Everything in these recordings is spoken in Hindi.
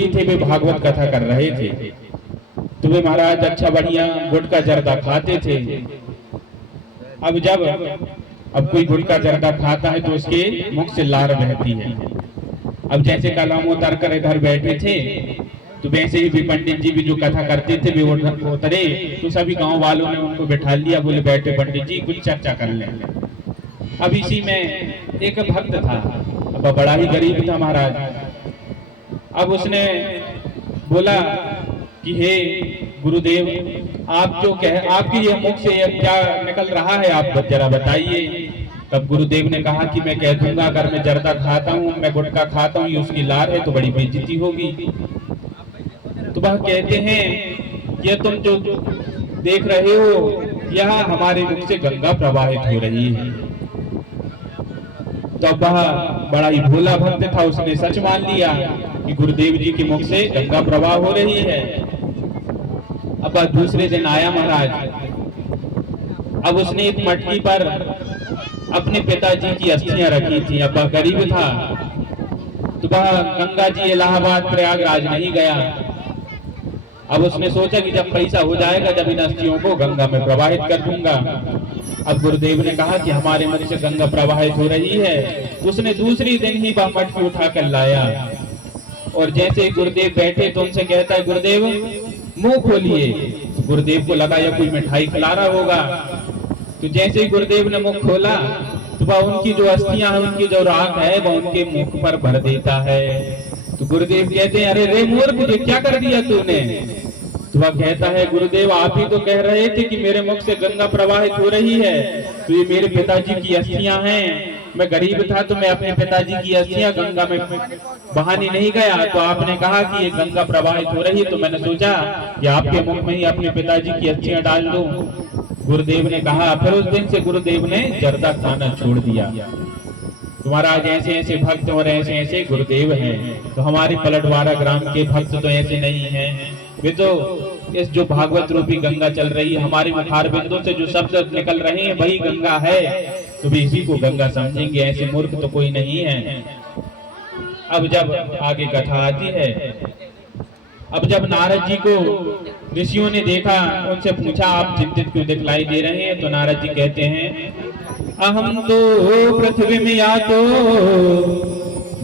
थे वे भागवत कथा कर रहे थे। तो वे महाराज अच्छा बढ़िया गुटका जर्दा खाते थे। अब कोई गुटका जर्दा खाता है तो उसके मुख से लार बहती है। अब जैसे कलाम उतर कर इधर बैठे थे तो वैसे ही भी पंडित जी भी जो कथा करते थे वे उतरे तो सभी गांव वालों ने उनको बैठा लिया। बोले बैठे पंडित जी कुछ चर्चा कर लें। अब इसी में एक भक्त था, अब बड़ा ही गरीब था महाराज। अब उसने बोला कि हे गुरुदेव, आप जो आपकी ये मुख से क्या निकल रहा है, आप जरा बताइए। तब गुरुदेव ने कहा कि मैं कह दूंगा अगर मैं जर्दा खाता हूँ, मैं गुटखा खाता हूँ, ये उसकी लार है तो बड़ी बेइज्जती होगी। तो वह कहते हैं कि तुम जो देख रहे हो यह हमारे मुख से गंगा प्रवाहित हो रही है। तो अब वह बड़ा ही भोला भक्त था, उसने सच मान लिया कि गुरुदेव जी के मुख से गंगा प्रवाह हो रही है। अब दूसरे दिन आया महाराज। अब उसने एक मटकी पर अपने पिताजी की अस्थियां रखी थी। अब वह गरीब था तो वह गंगा जी इलाहाबाद प्रयागराज नहीं गया। अब उसने सोचा कि जब पैसा हो जाएगा जब इन अस्थियों को गंगा में प्रवाहित कर दूंगा। अब गुरुदेव ने कहा कि हमारे मुख से गंगा प्रवाहित हो रही है। उसने दूसरी दिन ही वह मटकी उठा कर लाया और जैसे ही गुरुदेव बैठे तो उनसे कहता है गुरुदेव मुंह खोलिए। तो गुरुदेव को लगा या कोई मिठाई खिला रहा होगा। तो जैसे ही गुरुदेव ने मुख खोला तो वह उनकी जो अस्थियां हैं, उनकी जो राख है वह उनके मुख पर भर देता है। तो गुरुदेव कहते हैं अरे रे मूर्ख, ये क्या कर दिया तूने? तो वह कहता है गुरुदेव आप ही तो कह रहे थे कि मेरे मुख से गंगा प्रवाहित हो रही है। तो ये मेरे पिताजी की अस्थियां हैं, मैं गरीब था तो मैं अपने पिताजी की अस्थियां गंगा में बहाने नहीं गया। तो आपने कहा कि ये गंगा प्रवाहित हो रही है तो मैंने सोचा कि आपके मुख में ही अपने पिताजी की अस्थियां डाल दूं। गुरुदेव ने कहा। फिर उस दिन से गुरुदेव ने जर्दा खाना छोड़ दिया। तुम्हारा आज ऐसे ऐसे भक्त और ऐसे ऐसे गुरुदेव हैं। तो हमारे पलटवारा ग्राम के भक्त तो ऐसे नहीं हैं। वे तो इस जो भागवत रूपी गंगा चल रही है हमारे मुखार बिंदु से जो शब्द निकल रहे हैं वही गंगा है, तो भी इसी को गंगा समझेंगे। ऐसे मूर्ख तो कोई नहीं है। अब जब आगे कथा आती है, अब जब नारद जी को ऋषियों ने देखा, उनसे पूछा आप चिंतित क्यों दिखलाई दे रहे हैं? तो नारद जी कहते हैं अहम तो पृथ्वी में या तो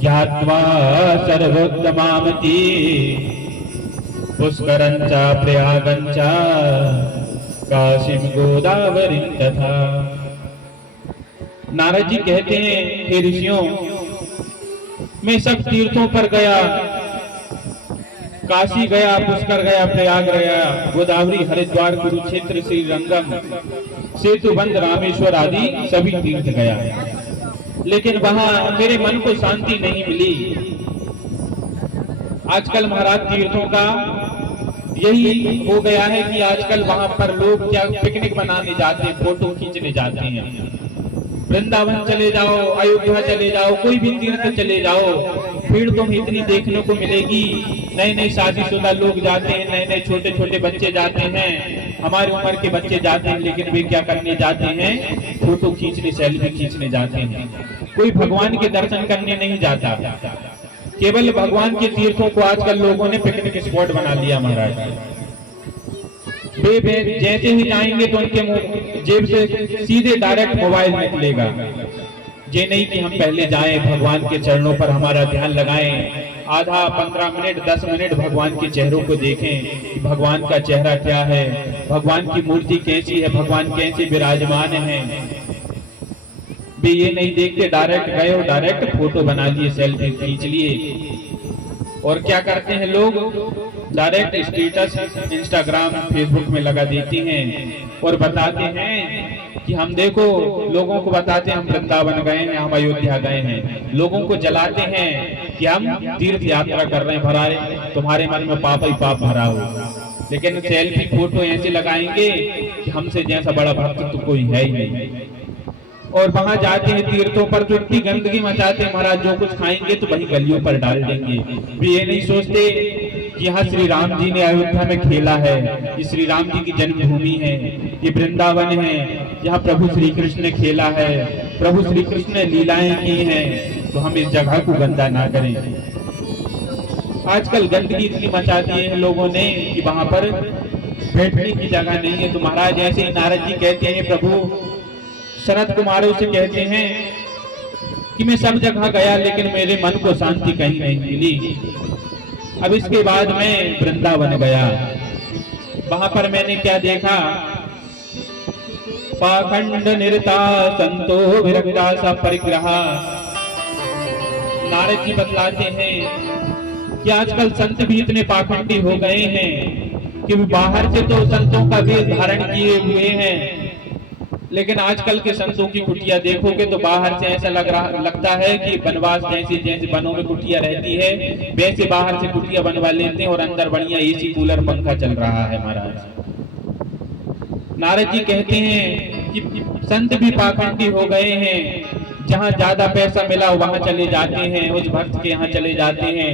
ज्ञात्वा सर्वोत्तमामति पुष्करंचा प्रयागंचा काशीम गोदावरी तथा। नारद जी कहते हैं हे ऋषियों, मैं सब तीर्थों पर गया, काशी गया, पुष्कर गया, प्रयाग गया, गोदावरी, हरिद्वार, कुरुक्षेत्र, श्री रंगम, सेतुबंध, रामेश्वर आदि सभी तीर्थ गया, लेकिन वहां मेरे मन को शांति नहीं मिली। आजकल महाराज तीर्थों का यही हो गया है कि आजकल वहां पर लोग क्या पिकनिक मनाने जाते हैं, फोटो खींचने जाते हैं। वृंदावन चले जाओ, अयोध्या चले जाओ, कोई भी तीर्थ चले जाओ, भीड़ तुम्हें इतनी देखने को मिलेगी। नए नए शादीशुदा लोग जाते हैं, नए नए छोटे छोटे बच्चे जाते हैं, हमारी उम्र के बच्चे जाते हैं, लेकिन वे क्या करने जाते हैं? फोटो खींचने, सेल्फी खींचने जाते हैं। कोई भगवान के दर्शन करने नहीं जाता। केवल भगवान के तीर्थों को आजकल लोगों ने पिकनिक स्पॉट बना लिया महाराज। वे जैसे ही जाएंगे तो उनके जेब से सीधे डायरेक्ट मोबाइल निकलेगा। ये नहीं कि हम पहले जाएं, भगवान के चरणों पर हमारा ध्यान लगाएं, आधा 15 मिनट 10 मिनट भगवान के चेहरों को देखें कि भगवान का चेहरा क्या है, भगवान की मूर्ति कैसी है, भगवान कैसे विराजमान है। वे ये नहीं देखते, डायरेक्ट गए और डायरेक्ट फोटो बना लिए, सेल्फी खींच लिए। और क्या करते हैं लोग? डायरेक्ट स्टेटस इंस्टाग्राम फेसबुक में लगा देते हैं और बताते हैं कि हम देखो, लोगों को बताते हैं हम वृंदावन गए हैं, हम अयोध्या गए हैं, लोगों को जलाते हैं कि हम तीर्थ यात्रा कर रहे हैं, भरा तुम्हारे मन में पाप ही पाप भरा हो। लेकिन सेल्फी फोटो ऐसे लगाएंगे कि हमसे जैसा बड़ा भक्त तो कोई है ही नहीं। और वहां जाते हैं तीर्थों पर तो इतनी गंदगी मचाते हैं महाराज, जो कुछ खाएंगे तो वही गलियों पर डाल देंगे। वे ये नहीं सोचते कि यहाँ श्री राम जी ने अयोध्या में खेला है, ये श्री राम जी की जन्मभूमि है, ये वृंदावन है, यहाँ प्रभु श्री कृष्ण ने खेला है, प्रभु श्री कृष्ण ने लीलाएं की हैं, तो हम इस जगह को गंदा ना करें। आजकल गंदगी इतनी मचा दी है लोगों ने कि वहां पर बैठने की जगह नहीं है। तो महाराज ऐसे ही नारद जी कहते हैं, प्रभु शरद कुमारों से कहते हैं कि मैं सब जगह गया लेकिन मेरे मन को शांति कहीं नहीं मिली। अब इसके बाद मैं वृंदावन गया, वहां पर मैंने क्या देखा, पाखंड निरता संतो विरक्ता सा परिग्रह। नारद जी बतलाते हैं कि आजकल संत भी इतने पाखंडी हो गए हैं कि बाहर से तो संतों का वेश धारण किए हुए हैं, लेकिन आजकल के संतों की कुटिया देखोगे तो बाहर से ऐसा लगता है कि वनवास जैसे वनों में कुटिया रहती है वैसे बाहर से कुटिया बनवा लेते हैं और अंदर बढ़िया एसी कूलर पंखा चल रहा है। महाराज नारद जी कहते हैं कि संत भी पाखंडी हो गए हैं, जहाँ ज्यादा पैसा मिला वहां चले जाते हैं, उस भक्त के यहाँ चले जाते हैं,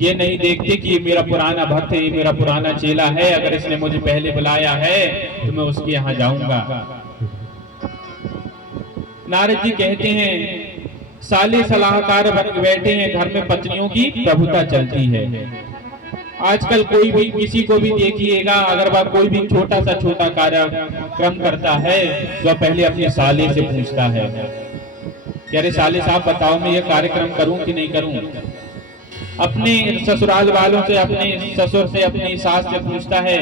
ये नहीं देखते कि ये मेरा पुराना भक्त है, ये मेरा पुराना चेला है, अगर इसने मुझे पहले बुलाया है तो मैं उसके यहाँ जाऊंगा। नारद जी कहते हैं साले सलाहकार बन बैठे हैं, घर में पत्नियों की प्रभुता चलती है। आजकल कोई भी किसी को भी देखिएगा, अगर वह कोई भी छोटा कार्यक्रम करता है तो पहले अपने साले से पूछता है कि अरे साले साहब बताओ मैं ये कार्यक्रम करूं कि नहीं करूं। अपने ससुराल वालों से, अपने ससुर से, अपनी सास से पूछता है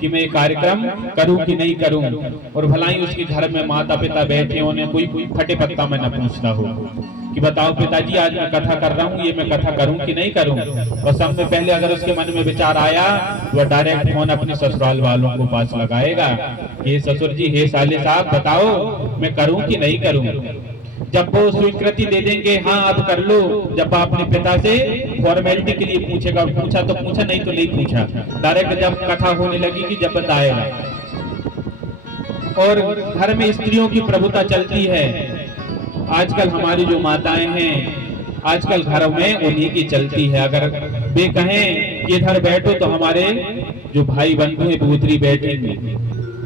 कि मैं ये कार्यक्रम करूं कि नहीं करूं। और भलाई उसके घर में माता पिता बैठे होने, कोई फटे पत्ता में न पूछता हो कि बताओ पिताजी आज मैं कथा कर रहा हूँ, ये मैं कथा करूं कि नहीं करूं। और सबसे पहले अगर उसके मन में विचार आया वह डायरेक्ट फोन अपने ससुराल वालों को पास लगाएगा, हे ससुर जी, हे साले साहब बताओ मैं करूं कि नहीं करूं। जब वो स्वीकृति दे देंगे, हाँ आप कर लो, जब अपने पिता से फॉर्मेलिटी के लिए पूछेगा, पूछा तो पूछा, नहीं तो नहीं पूछा, डायरेक्ट जब कथा होने लगेगी जब बताएगा। और घर में स्त्रियों की प्रभुता चलती है। आजकल हमारी जो माताएं हैं आजकल घरों में उन्हीं की चलती है। अगर वे कहें कि इधर बैठो तो हमारे जो भाई बंधु हैं भूतरी बैठेंगे।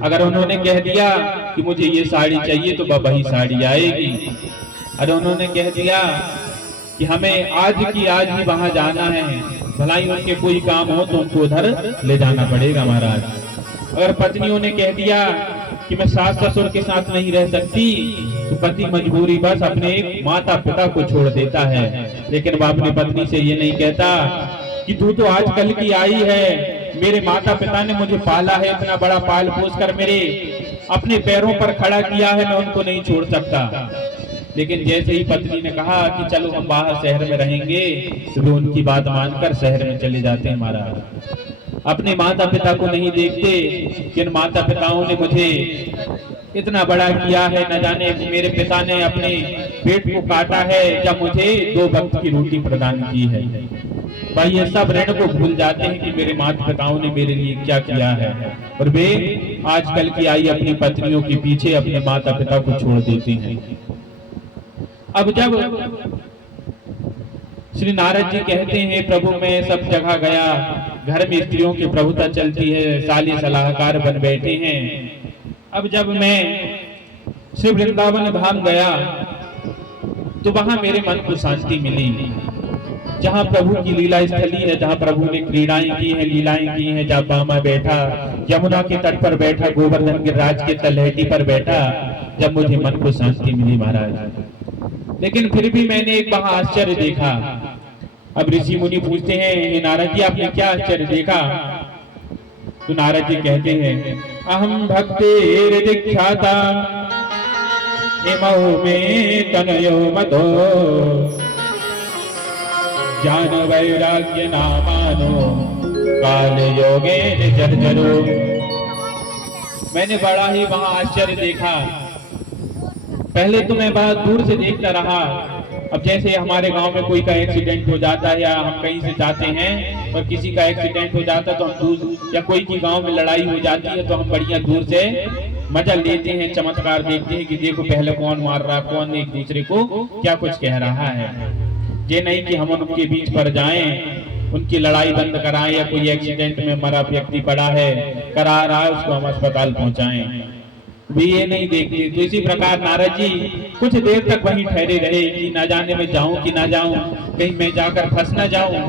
अगर उन्होंने कह दिया कि मुझे ये साड़ी चाहिए तो वही साड़ी आएगी। अगर उन्होंने कह दिया कि हमें आज की आज ही वहां जाना है, भलाई उनके कोई काम हो तो उनको उधर ले जाना पड़ेगा। महाराज अगर पत्नियों ने कह दिया कि मैं सास ससुर के साथ नहीं रह सकती तो पति मजबूरी बस अपने माता पिता को छोड़ देता है, लेकिन वह अपनी पत्नी से ये नहीं कहता कि तू तो आजकल की आई है, मेरे माता पिता ने मुझे पाला है, इतना बड़ा पाल पोस कर मेरे अपने पैरों पर खड़ा किया है, मैं उनको नहीं छोड़ सकता। लेकिन जैसे ही पत्नी ने कहा कि चलो हम बाहर शहर में रहेंगे तो वे उनकी बात मानकर शहर में चले जाते हैं। महाराज अपने माता पिता को नहीं देखते कि इन माता पिताओं ने मुझे इतना बड़ा किया है, न जाने मेरे पिता ने अपने पेट को काटा है जब मुझे 2 वक्त की रोटी प्रदान की है। भाई ये सब ऋण को भूल जाते हैं कि मेरे माता पिताओं ने मेरे लिए क्या किया है, और वे आजकल की आई अपनी पत्नियों के पीछे अपने माता पिता को छोड़ देते हैं। अब जब श्री नारद जी कहते हैं प्रभु मैं सब जगह गया, घर में स्त्रियों की प्रभुता चलती है, साले सलाहकार बन बैठे हैं। अब जब मैं श्री वृंदावन धाम गया तो वहां मेरे मन को शांति मिली। जहाँ प्रभु की लीला स्थली है, जहाँ प्रभु ने क्रीड़ाएं की हैं, लीलाएं की हैं, जहाँ बामा बैठा, यमुना के तट पर बैठा, गोवर्धन गिरिराज के तलहटी पर बैठा, जब मुझे मन को शांति मिली। महाराज लेकिन फिर भी मैंने एक वहां आश्चर्य देखा। अब ऋषि मुनि पूछते हैं हे नारद जी आपने क्या आश्चर्य देखा? तो नारद जी कहते हैं अहम भक्तेर दीक्षाता इमौ में तनयो मदो ज्ञान वैराग्य नामानो काल योगे जर्जरो। मैंने बड़ा ही वहां आश्चर्य देखा। पहले तो मैं बहुत दूर से देखता रहा। अब जैसे हमारे गांव में कोई का एक्सीडेंट हो जाता है या हम कहीं से जाते हैं और किसी का एक्सीडेंट हो जाता है तो हम दूर, या कोई की गांव में लड़ाई हो जाती है तो हम बढ़िया दूर से मजा लेते हैं, चमत्कार देखते हैं कि देखो पहले कौन मार रहा, कौन एक दूसरे को क्या कुछ कह रहा है। ये नहीं कि हम उनके बीच पर जाएं, उनकी लड़ाई बंद कराएं, या कोई एक्सीडेंट में मरा व्यक्ति पड़ा है करा रहा है उसको हम अस्पताल पहुंचाएं, भी ये नहीं देखते। तो इसी प्रकार नारद जी कुछ देर तक वहीं ठहरे रहे कि ना जाने मैं जाऊं कि ना जाऊं, कहीं मैं जाकर फंस ना जाऊं।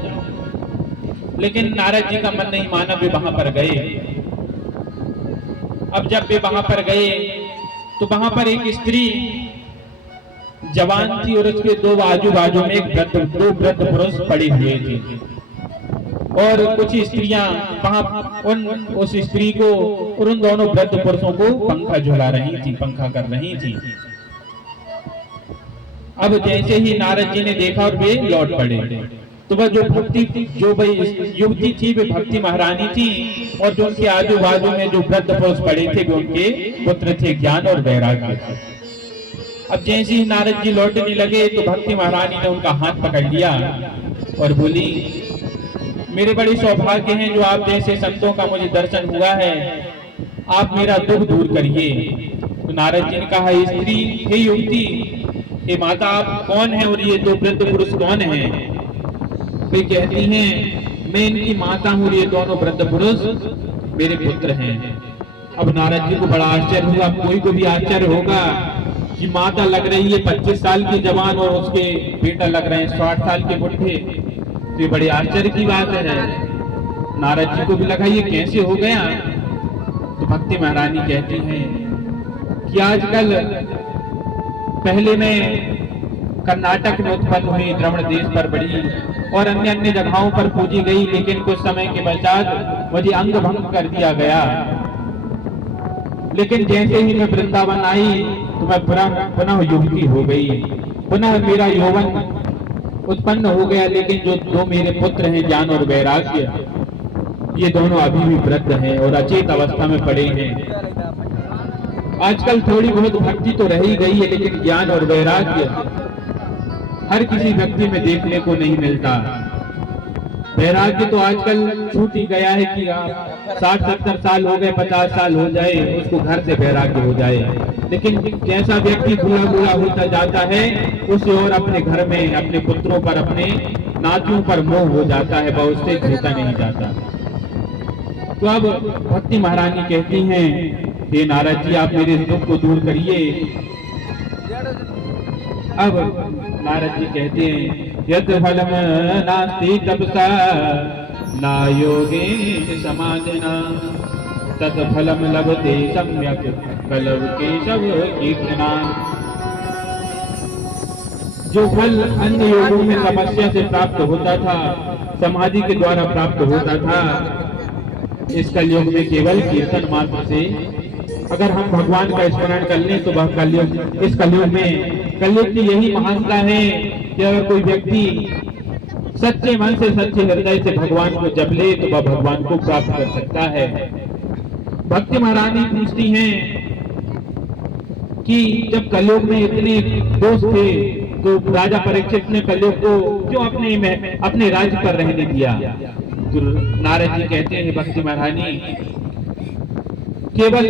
लेकिन नारद जी का मन नहीं माना, वे वहां पर गए। अब जब वे वहां पर गए तो वहां पर एक स्त्री जवान थी और उसके दो आजू बाजू में दो वृद्ध पुरुष पड़े हुए थे और कुछ स्त्रियां वहां उस स्त्री को और उन दोनों वृद्ध पुरुषों को पंखा झुला रही थी, पंखा कर रही थी। अब जैसे ही नारद जी ने देखा और वे लौट पड़े, तो वह जो भाई युवती थी वे भक्ति महारानी थी और जो उनके आजू बाजू में जो वृद्ध पुरुष पड़े थे वे उनके पुत्र थे, ज्ञान और वैराग्य। अब जैसे ही नारद जी लौटने लगे तो भक्ति महारानी ने उनका हाथ पकड़ लिया और बोली, मेरे बड़े सौभाग्य हैं जो आप जैसे संतों का मुझे दर्शन हुआ है, आप मेरा दुख दूर करिए। तो नारद जी ने कहा, स्त्री, हे युवती, हे माता, आप कौन है और ये दो वृद्ध पुरुष कौन हैं? वे कहती हैं, मैं इनकी माता हूँ, ये दोनों वृद्ध पुरुष मेरे पुत्र हैं। अब नारद जी को बड़ा आश्चर्य हुआ, कोई को भी आश्चर्य होगा कि माता लग रही है 25 साल की जवान और उसके बेटा लग रहे हैं 60 साल के बुढ़े, तो ये बड़ी आश्चर्य की बात है। नारद जी को भी लगा ये कैसे हो गया। तो भक्ति महारानी कहती हैं कि आजकल पहले मैं कर्नाटक में उत्पन्न हुई, द्रविड़ देश पर बड़ी और अन्य अन्य जगहों पर पूजी गई, लेकिन कुछ समय के पश्चात मुझे अंग भंग कर दिया गया। लेकिन जैसे ही मैं वृंदावन आई तो मैं पुनः युवती हो गई, पुनः मेरा यौवन उत्पन्न हो गया। लेकिन जो दो मेरे पुत्र हैं ज्ञान और वैराग्य, ये दोनों अभी भी वृद्ध हैं और अचेत अवस्था में पड़े हैं। आजकल थोड़ी बहुत भक्ति तो रह ही गई है, लेकिन ज्ञान और वैराग्य हर किसी व्यक्ति में देखने को नहीं मिलता। वैराग्य तो आजकल छूट ही गया है कि 60-70 साल हो गए, 50 साल हो जाए, उसको घर से वैराग्य हो जाए। लेकिन जैसा व्यक्ति बूढ़ा होता जाता है, उसे और अपने घर में अपने पुत्रों पर, अपने नातियों पर मोह हो जाता है, वह उससे छूटा नहीं जाता। तो अब भक्ति महारानी कहती हैं, हे नारद जी, आप मेरे दुख को दूर करिए। अब नारद जी कहते हैं, यत् फलम नास्ति तपसा ना योगेन समाधिना तत् फलम लभते सम्यक् कलव केशव कीर्तना। जो फल अन्य योगों में तपस्या से प्राप्त होता था, समाधि के द्वारा प्राप्त होता था, इस कलयुग में केवल कीर्तन मात्र से अगर हम भगवान का स्मरण कर लें तो वह कलयुग, इस कलयुग की यही महानता है कि अगर कोई व्यक्ति सच्चे मन से, सच्चे हृदय से भगवान को जप ले तो वह भगवान को प्राप्त कर सकता है। भक्ति महारानी पूछती हैं कि जब कलयुग में इतने दोष थे तो राजा परीक्षित ने कलयुग को जो अपने राज्य पर रहने दिया। तो नारद जी कहते हैं, भक्ति महारानी, केवल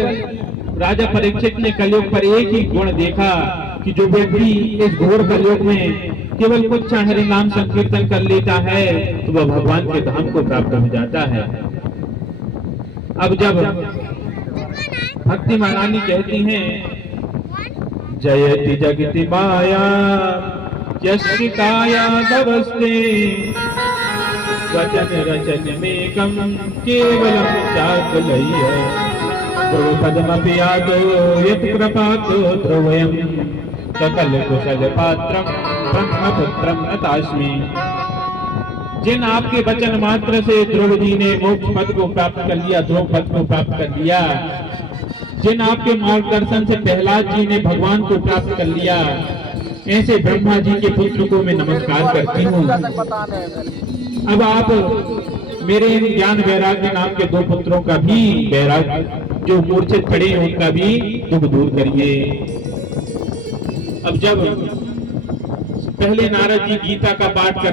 राजा परीक्षित ने कलयुग पर एक ही गुण देखा कि जो व्यक्ति इस घोर कलयुग में केवल कुछ हरि नाम संकीर्तन कर लेता है तो वह भगवान के धाम को प्राप्त हो जाता है। अब जब भक्ति महारानी कहती हैं, जयति जगति माया यस्य कायादवस्ते वचन रचन मेकम केवलम चाकलय्य ध्रुवपदमपि यादो यत् कृपातो ध्रुवयम् सकल कुशल पात्रम ब्रह्मपुत्रम नतास्मि। जिन आपके वचन मात्र से ध्रुव जी ने मोक्ष पद को प्राप्त कर लिया, ध्रुव पद को प्राप्त कर लिया, जिन आपके मार्गदर्शन से प्रहलाद जी ने भगवान को प्राप्त कर लिया, ऐसे ब्रह्मा जी के पुत्र को मैं नमस्कार करती हूँ। अब आप मेरे ज्ञान वैराग्य नाम के दो पुत्रों का भी वैराग्य, जो मूर्छित पड़े हैं उनका भी दुख दूर करिए। अब जब पहले नारद जी गीता का पाठ कर